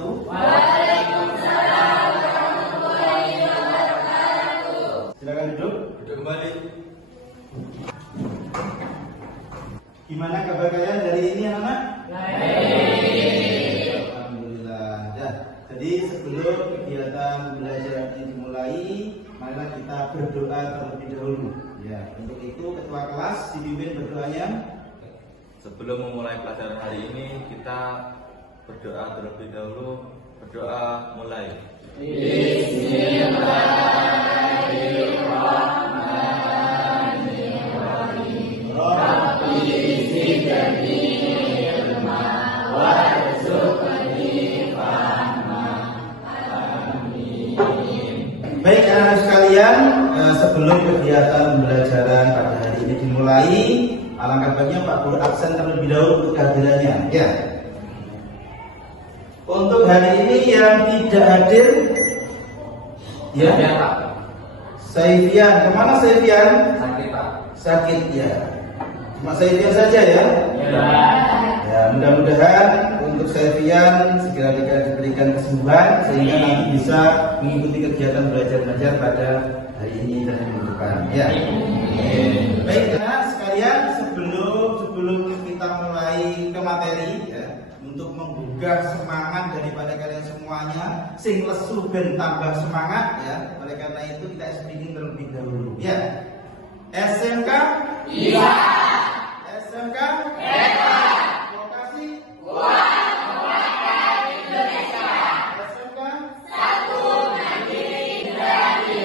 wabarakatuh. Waalaikumsalam warahmatullahi wabarakatuh. Silakan duduk. Duduk kembali. Gimana kabar kalian hari ini anak-anak? Baik. Alhamdulillah. Ya. Jadi sebelum kegiatan pembelajaran ini dimulai, marilah kita berdoa terlebih dahulu. Ya, untuk itu ketua kelas dipimpin berdoanya. Sebelum memulai pelajaran hari ini, kita berdoa terlebih dahulu. Berdoa mulai. Bismillahirrahmanirrahim. Rabbi zidni ilma warzuqni fahma. Amin. Baik anak-anak sekalian, sebelum kegiatan pembelajaran pada hari ini dimulai, alangkah baiknya Pak Guru absen terlebih dahulu untuk kehadirannya. Ya. Untuk hari ini yang tidak hadir, ya, Pak. Saifian. Kemana Saifian? Sakit, Pak. Sakit ya. Cuma Saifian saja ya. Ya. Ya, mudah-mudahan untuk Saifian segera diberikan kesembuhan sehingga nanti bisa mengikuti kegiatan belajar pada hari ini dan minggu depan. Ya. Baik, anak sekalian, sebelum kita mulai ke materi, ya, untuk menggugah semangat daripada kalian semuanya, sing lesu ben tambah semangat, ya. Oleh karena itu kita speaking terlebih dahulu. Ya. SMK? Iya. SMK? Hebat. Lokasi? Kuat menguatkan Indonesia. SMK? Satu Mandiri Berani.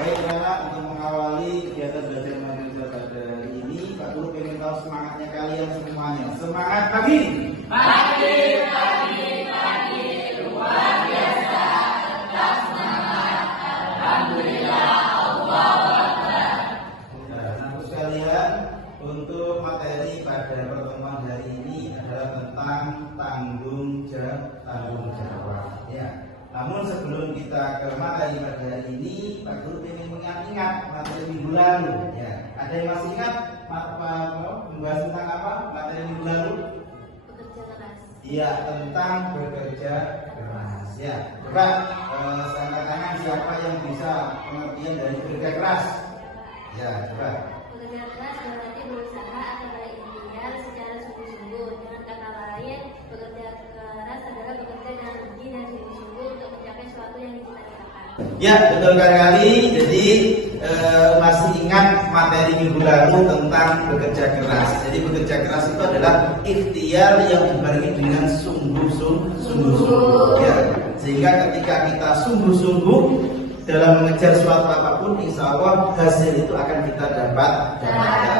Baik, anak, untuk mengawali kegiatan belajar mengajar pada hari ini, Pak Guru ingin tahu semangatnya kalian semuanya. Semangat pagi! Pagi, luar biasa. Tetap semangat. Alhamdulillah, Allahu Akbar. Nah, anak sekalian, untuk materi pada pertemuan hari ini adalah tentang tanggung jawab. Ya. Namun sebelum kita ke materi pada hari ini, Pak Guru ingin mengingat materi minggu lalu. Ya. Ada yang masih ingat membahas tentang apa materi minggu lalu? Bekerja keras. Iya, tentang bekerja keras. Ya, coba angkat tangan siapa yang bisa pengertian dari bekerja keras? Ya, coba. Bekerja keras berarti berusaha agar berikhtiar secara sungguh-sungguh. Dengan kata lain, bekerja keras adalah bekerja dengan gigi dan sungguh-sungguh untuk mencapai sesuatu yang dicita-citakan. Ya, betul sekali. Jadi masih ingat materi minggu lalu tentang bekerja keras. Jadi bekerja keras itu adalah ikhtiar yang dibarengi dengan sungguh-sungguh. Ya. Sehingga ketika kita sungguh-sungguh dalam mengejar suatu apapun, insya Allah hasil itu akan kita dapat.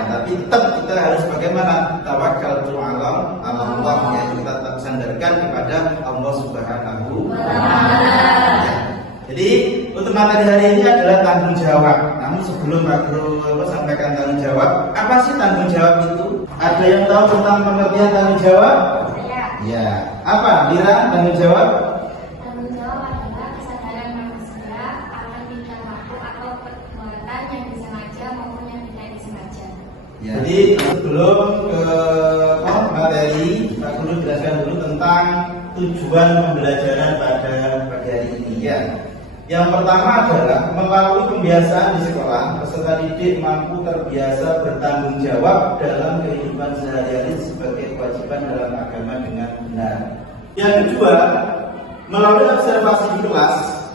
Tapi tetap kita harus bagaimana? Tawakal ala Allah, yaitu kita tetap sandarkan kepada Allah Subhanahu wa Ta'ala. Jadi untuk materi hari ini adalah tanggung jawab. Namun sebelum Pak Guru sampaikan tanggung jawab, apa sih tanggung jawab itu? Ada yang tahu tentang pengertian tanggung jawab? Saya. Ya. Apa? Lira, tanggung jawab? Tanggung jawab adalah kesadaran manusia akan tingkah laku atau perbuatan yang disengaja maupun yang tidak disengaja. Ya. Jadi sebelum ke materi, Pak Guru jelaskan dulu tentang tujuan pembelajaran pada pagi hari ini. Ya. Yang pertama adalah melalui pembiasaan di sekolah, peserta didik mampu terbiasa bertanggung jawab dalam kehidupan sehari-hari sebagai kewajiban dalam agama dengan benar. Yang kedua, melalui observasi di kelas,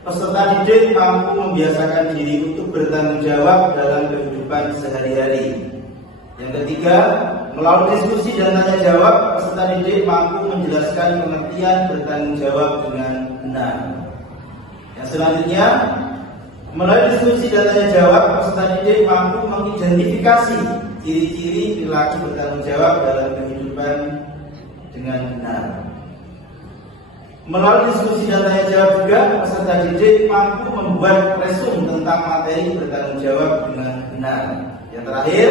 peserta didik mampu membiasakan diri untuk bertanggung jawab dalam kehidupan sehari-hari. Yang ketiga, melalui diskusi dan tanya jawab, peserta didik mampu menjelaskan pengertian bertanggung jawab dengan benar. Yang selanjutnya, melalui diskusi dan tanya jawab, peserta didik mampu mengidentifikasi ciri-ciri perilaku bertanggung jawab dalam kehidupan dengan benar. Melalui diskusi dan tanya jawab juga, peserta didik mampu membuat resum tentang materi bertanggung jawab dengan benar. Yang terakhir,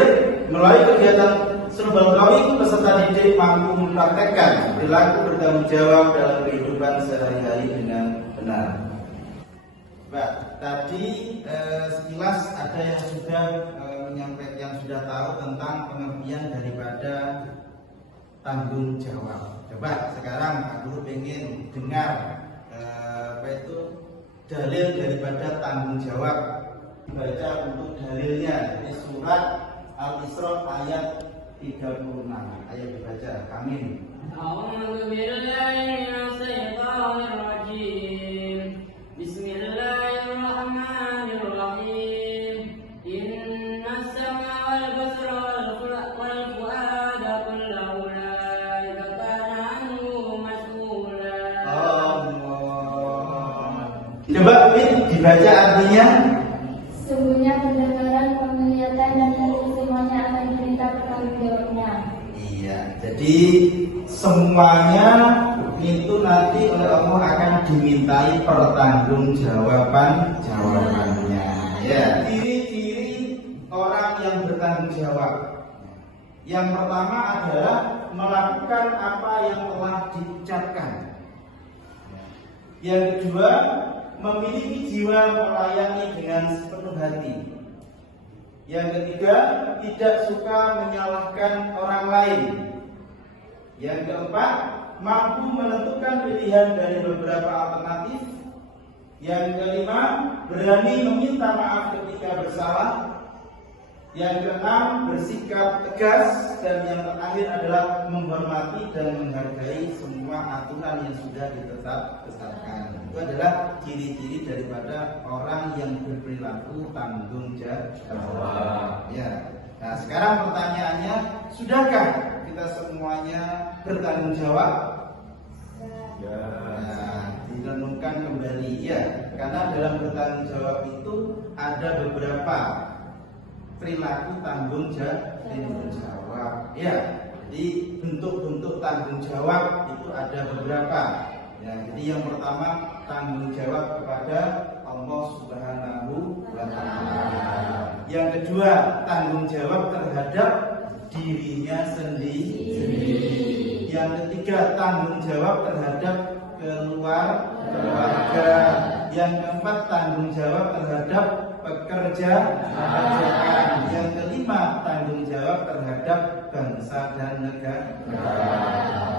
melalui kegiatan serba drawing, peserta didik mampu mempraktekkan perilaku bertanggung jawab dalam kehidupan sehari-hari dengan benar. Mbak, tadi sekilas ada yang sudah menyampaikan, yang sudah tahu tentang pengertian daripada tanggung jawab. Coba sekarang Pak Guru pengen dengar dalil daripada tanggung jawab. Baca untuk dalilnya di surat Al-Isra ayat 36. Ayo dibaca. Amin. أعوذ بالله من الشيطان الرجيم بسم الله الرحمن الرحيم إن السمع والبصر والفؤاد كل أولئك كان عنه مسؤولا. Coba dibaca artinya. Sesungguhnya pendengaran, penglihatan, dan hati semuanya akan diminta pertanggungjawabnya. Iya, jadi semuanya itu nanti oleh Allah akan dimintai jawabannya. Ya, ciri-ciri orang yang bertanggung jawab. Yang pertama adalah melakukan apa yang telah diucapkan. Yang kedua, memiliki jiwa melayani dengan sepenuh hati. Yang ketiga, tidak suka menyalahkan orang lain. Yang keempat, mampu menentukan pilihan dari beberapa alternatif. Yang kelima, berani meminta maaf ketika bersalah. Yang keenam, bersikap tegas. Dan yang terakhir adalah menghormati dan menghargai semua aturan yang sudah ditetapkan. Itu adalah ciri-ciri daripada orang yang berperilaku tanggung jawab. Ya. Nah, sekarang pertanyaannya, sudahkah kita semuanya bertanggung jawab? Ya. Nah, direnungkan kembali ya, karena dalam bertanggung jawab itu ada beberapa perilaku tanggung jawab. Ya, jadi bentuk-bentuk tanggung jawab itu ada beberapa. Ya, jadi yang pertama tanggung jawab kepada Allah Subhanahu wa Ta'ala. Yang kedua tanggung jawab terhadap dirinya sendiri. Yang ketiga tanggung jawab terhadap keluarga. Yang keempat tanggung jawab terhadap pekerjaan. Yang kelima tanggung jawab terhadap bangsa dan negara.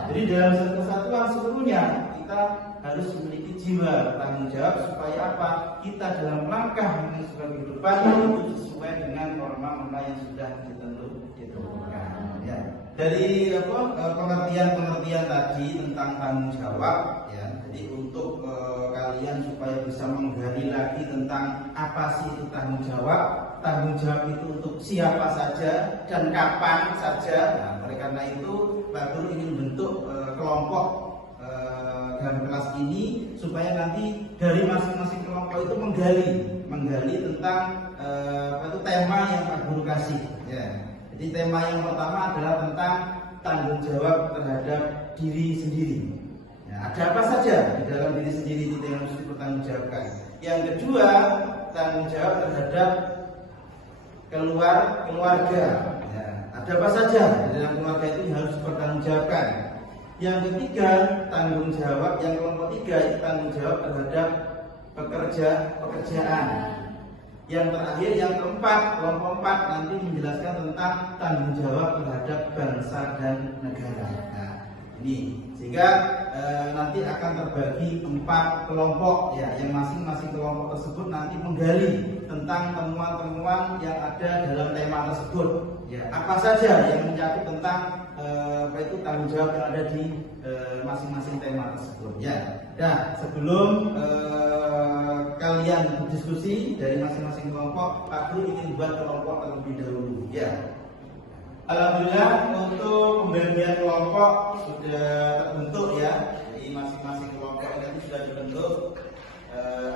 Jadi dalam satu kesatuan seluruhnya kita harus memiliki jiwa tanggung jawab supaya apa? Kita dalam langkah menuju kehidupan itu sesuai dengan norma-norma yang sudah ditentukan. Ya. Dari pengertian tadi tentang tanggung jawab, ya. Jadi untuk kalian supaya bisa menggali lagi tentang apa sih itu tanggung jawab. Tanggung jawab itu untuk siapa saja dan kapan saja. Nah, oleh karena itu Pak Guru ingin bentuk kelompok dalam kelas ini supaya nanti dari masing-masing kelompok itu menggali tentang tema yang Pak Guru kasih. Ya. Jadi tema yang pertama adalah tentang tanggung jawab terhadap diri sendiri. Ya, ada apa saja di dalam diri sendiri itu yang harus dipertanggungjawabkan. Yang kedua, tanggung jawab terhadap keluarga. Ya, ada apa saja di dalam keluarga itu yang harus dipertanggungjawabkan. Yang ketiga, tanggung jawab yang kelompok tiga itu tanggung jawab terhadap pekerjaan. Yang terakhir, yang keempat, kelompok 4 nanti menjelaskan tentang tanggung jawab terhadap bangsa dan negara. Nah, ini sehingga nanti akan terbagi 4 kelompok ya, yang masing-masing kelompok tersebut nanti menggali tentang temuan-temuan yang ada dalam tema tersebut. Ya, apa saja yang mencakup tentang tanggung jawab yang ada di masing-masing tema tersebut. Ya, nah sebelum kalian berdiskusi dari masing-masing kelompok, Pak Guru ingin buat kelompok terlebih dahulu. Ya, alhamdulillah untuk pembagian kelompok sudah terbentuk ya. Jadi masing-masing kelompok ini sudah dibentuk.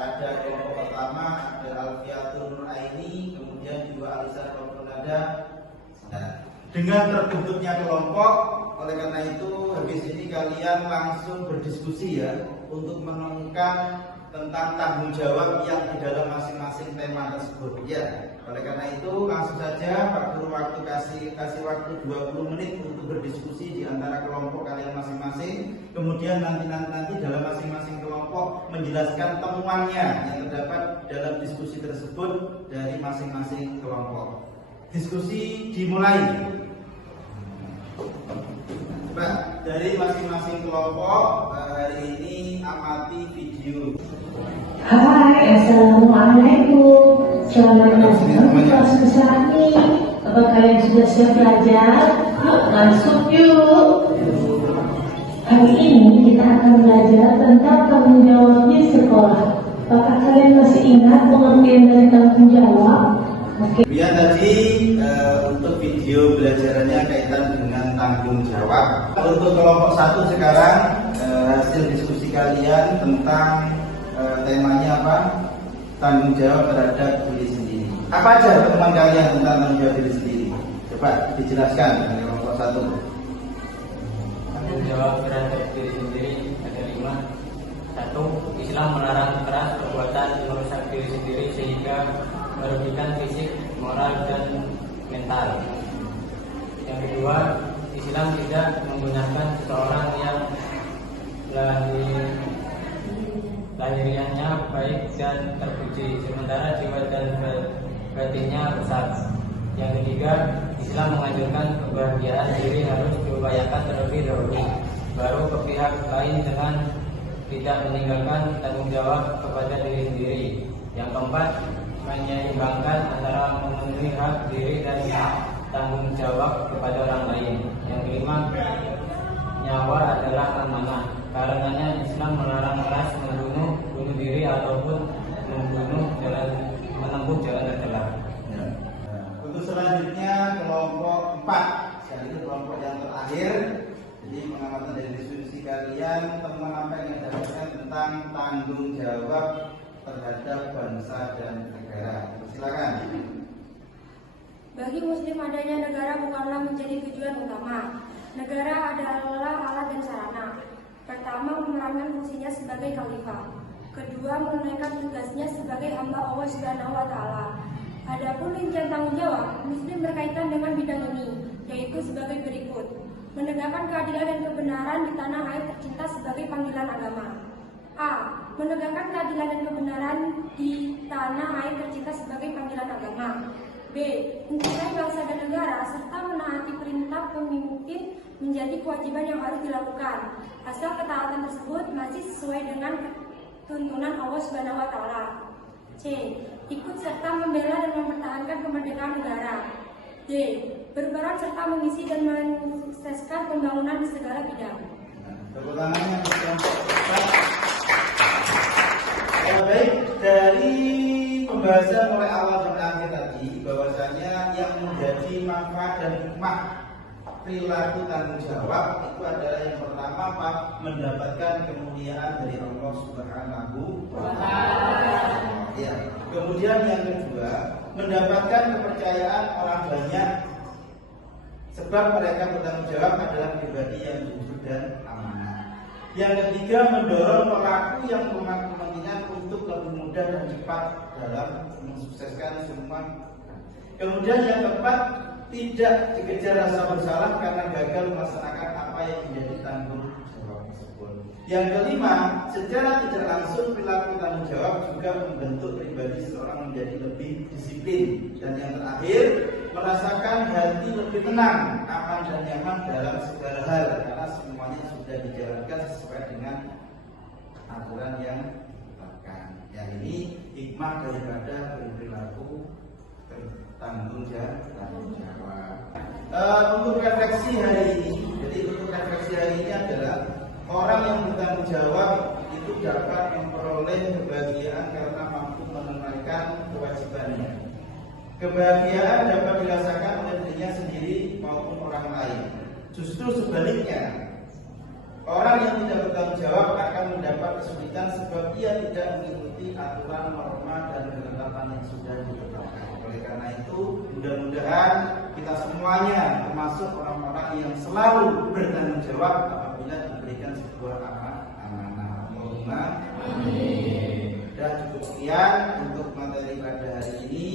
Ada kelompok pertama ada Alfiatul Nur Aini, kemudian juga Alisa Nada. Nah, dengan terbentuknya kelompok, oleh karena itu habis ini kalian langsung berdiskusi ya untuk menemukan tentang tanggung jawab yang di dalam masing-masing tema tersebut. Ya, oleh karena itu langsung saja Pak Guru kasih waktu 20 menit untuk berdiskusi di antara kelompok kalian masing-masing. Kemudian nanti dalam masing-masing kelompok menjelaskan temuannya yang terdapat dalam diskusi tersebut dari masing-masing kelompok. Diskusi dimulai. Coba dari masing-masing kelompok hari ini amati video. Hai, Assalamualaikum. Selamat datang di kelas kesani. Apa kalian sudah siap belajar? Yuk, masuk yuk. Hari ini kita akan belajar tentang tanggung jawab di sekolah. Apakah kalian masih ingat pengertian dari tanggung jawab? Oke. Ya tadi untuk video belajarannya kaitan dengan tanggung jawab. Untuk kelompok 1 sekarang hasil diskusi kalian tentang temanya apa? Tanggung jawab terhadap diri sendiri. Apa aja teman kalian tentang tanggung jawab diri sendiri? Coba dijelaskan dari kelompok 1. Tanggung jawab terhadap diri sendiri ada 5. 1. Islam melarang keras perbuatan merusak diri sendiri sehingga merugikan fisik, moral, dan mental. Yang kedua, Islam tidak menggunakan seseorang yang lahiriahnya baik dan terpuji, sementara jiwa dan batinnya rusak. Yang ketiga, Islam menganjurkan kebahagiaan diri harus diupayakan terlebih dahulu, baru ke pihak lain dengan tidak meninggalkan tanggung jawab kepada diri sendiri. Yang keempat, menyeimbangkan antara memenuhi hak diri dan tanggung jawab kepada orang lain. Yang kelima, nyawa adalah amanah. Karenanya Islam melarang keras bunuh diri ataupun menempuh jalan tercela. Untuk selanjutnya kelompok 4, sekaligus kelompok yang terakhir. Jadi pengamatan dari diskusi kalian, teman apa yang dapatkan tentang tanggung jawab terhadap bangsa dan negara. Silakan. Bagi Muslim adanya negara bukanlah menjadi tujuan utama. Negara adalah alat dan sarana. Pertama, memerankan fungsinya sebagai khalifah. Kedua, menunaikan tugasnya sebagai hamba Allah Subhanahu wa Ta'ala. Adapun rincian tanggung jawab, Muslim berkaitan dengan bidang ini, yaitu sebagai berikut: menegakkan keadilan dan kebenaran di tanah air tercinta sebagai panggilan agama. A. Menegakkan keadilan dan kebenaran di tanah air tercinta sebagai panggilan agama. B. Mencintai bangsa dan negara serta menaati perintah pemimpin menjadi kewajiban yang harus dilakukan, asal ketaatan tersebut masih sesuai dengan tuntunan Allah Subhanahu wa Ta'ala. C. Ikut serta membela dan mempertahankan kemerdekaan negara. D. Berperan serta mengisi dan mensukseskan pembangunan di segala bidang. Tepuk tangannya. Baik, dari pembahasan mulai awal sampai akhir tadi, bahwasanya yang menjadi manfaat dan hikmah perilaku tanggung jawab itu adalah yang pertama apa? Mendapatkan kemuliaan dari Allah Subhanahu wa Ta'ala. Ya. Kemudian yang kedua, mendapatkan kepercayaan orang banyak, sebab mereka bertanggung jawab adalah pribadi yang jujur dan amanah. Yang ketiga, mendorong pelaku yang memiliki kepentingan untuk lebih mudah dan cepat dalam mensukseskan semua. Kemudian yang keempat, tidak dikejar rasa bersalah karena gagal melaksanakan apa yang menjadi tanggung jawab tersebut. Yang kelima, secara tidak langsung perilaku tanggung jawab juga membentuk pribadi seorang menjadi lebih disiplin. Dan yang terakhir, merasakan hati lebih tenang, aman dan nyaman dalam segala hal karena semuanya sudah dijalankan sesuai dengan aturan yang ditetapkan. Yang ini hikmah daripada perilaku tanggung jawab. Untuk refleksi hari ini, jadi untuk refleksi hari ini adalah orang yang bertanggung jawab itu dapat memperoleh kebahagiaan karena mampu menunaikan kewajibannya. Kebahagiaan dapat dirasakan oleh dirinya sendiri maupun orang lain. Justru sebaliknya, orang yang tidak bertanggung jawab akan mendapat kesulitan sebab ia tidak mengikuti aturan, norma, dan ketetapan yang sudah ditetapkan. Oleh karena itu, mudah-mudahan kita semuanya termasuk orang-orang yang selalu bertanggung jawab apabila diberikan sebuah amanah. Amin. Dan cukup sekian untuk materi pada hari ini.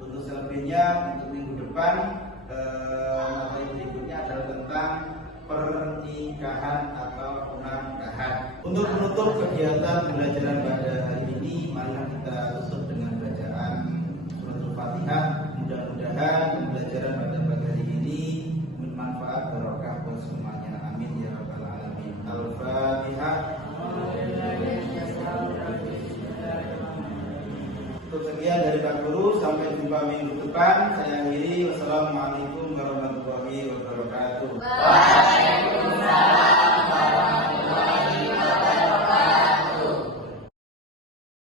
Untuk selebihnya untuk minggu depan materi berikutnya adalah tentang pernikahan atau pernikahan. Untuk menutup kegiatan pembelajaran pada hari ini, mari kita tutup dengan bacaan suratul Fatihah. Mudah-mudahan pembelajaran pada pagi hari ini bermanfaat barokah buat semuanya. Amin ya rabbal jumpa minggu depan. Saya akhiri. Wassalamualaikum warahmatullahi wabarakatuh. Bye.